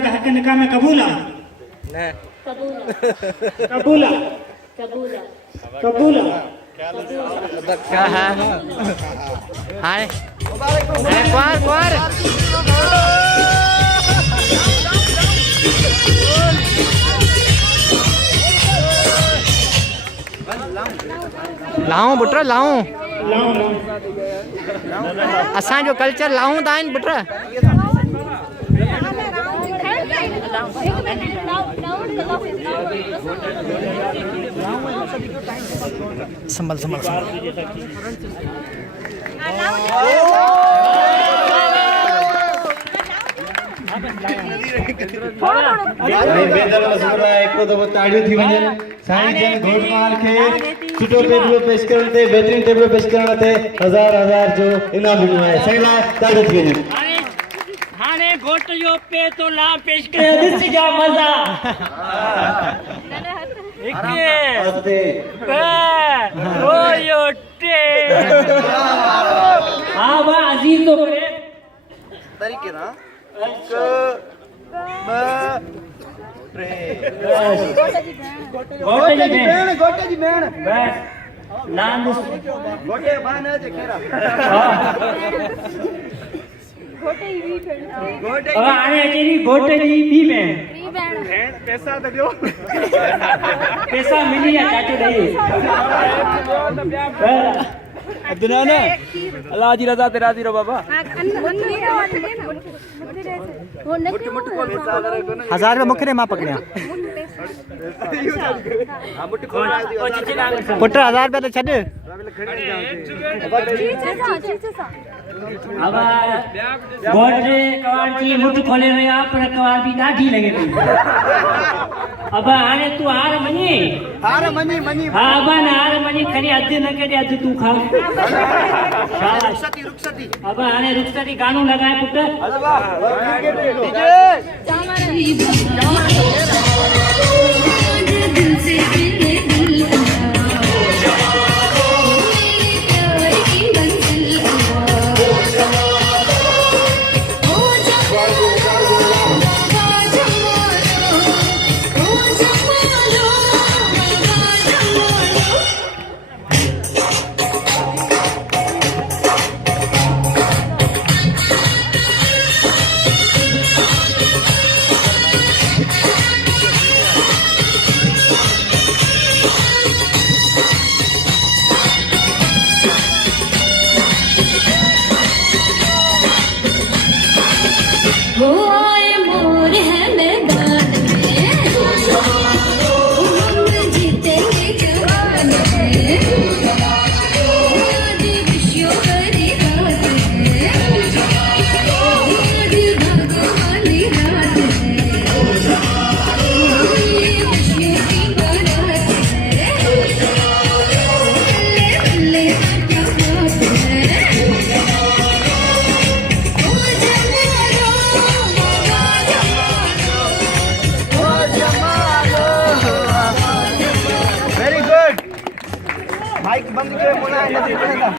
का हक निकाह में कबूला कबूला कबूला क्या है हाय क्वार क्वार लाऊं पुत्र लाऊं असां जो कल्चर लाऊं था इन पुत्र संभल संभल हिकिड़ो दफ़ो ताड़ियूं थी वञनि साईं जन घोटमाल खे सुठो टेबलो पेश करण ते बहितरीन टेबलो पेश करण ते हज़ार जो इनाम ॾिनो आहे साईं लाइ ताड़ियूं थी वञनि हाणे घोट जो पे तो ला पेश करे ॾिस जा मज़ा हस्ते ओ यो टे हां बा अजीज तो करे तरीके ना गोटे जी भेण बस लांद गोटे बाने जे केरा गोटे ही भी भेण गोटे हाणे अचेरी गोटे जी बी भेण पैसा तो दियो पैसा मिली या चाचो ॾेई अदनान अल्लाह जी रजा ते राजी रहो बाबा 1000 रुपए मुखे मां पकड़िया पुत्र 1000 रुपए तो छड़ अब गोटे कवाड़ की मुठ खोले रहा पर कवाड़ भी ॾाढी लगे थी अब हाणे तू हार मनी हां अब हार मनी खरी अध न करे अध तू खा रुखसती अब हाणे रुखसती गानो लगाए पुट माइक बंद करे बोला